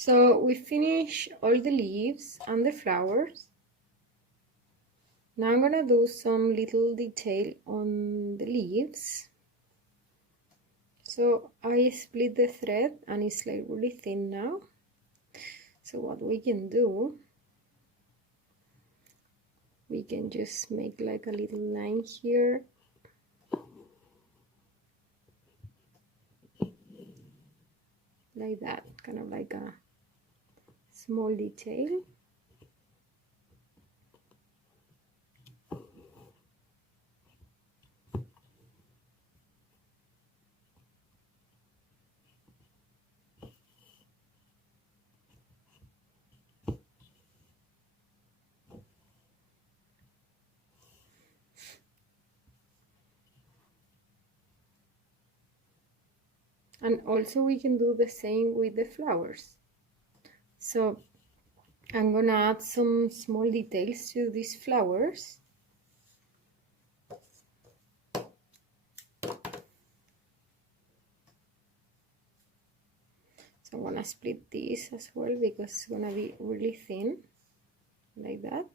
So we finish all the leaves and the flowers. Now I'm gonna do some little detail on the leaves. So I split the thread and it's like really thin now. So what we can do, we can just make like a little line here. Like that, kind of like a small detail. And also we can do the same with the flowers. So I'm gonna add some small details to these flowers. So I'm gonna split this as well because it's gonna be really thin, like that.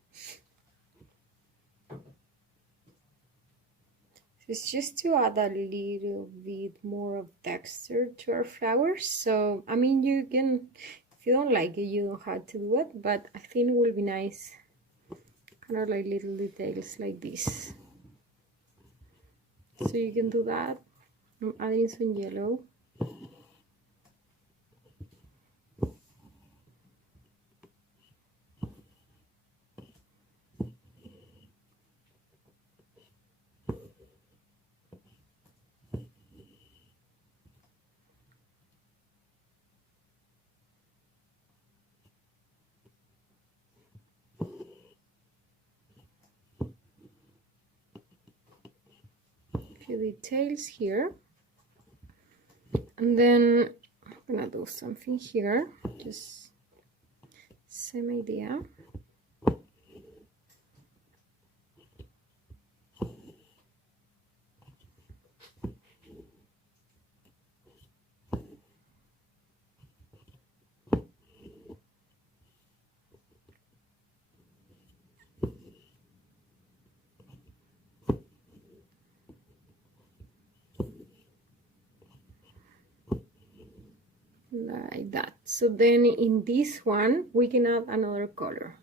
It's just to add a little bit more of texture to our flowers. So, I mean, you can, if you don't like it, you don't have to do it, but I think it will be nice. Kind of like little details like this. So you can do that. I'm adding some yellow. Few details here, and then I'm gonna do something here, just same idea. Like that. So then in this one we can add another color.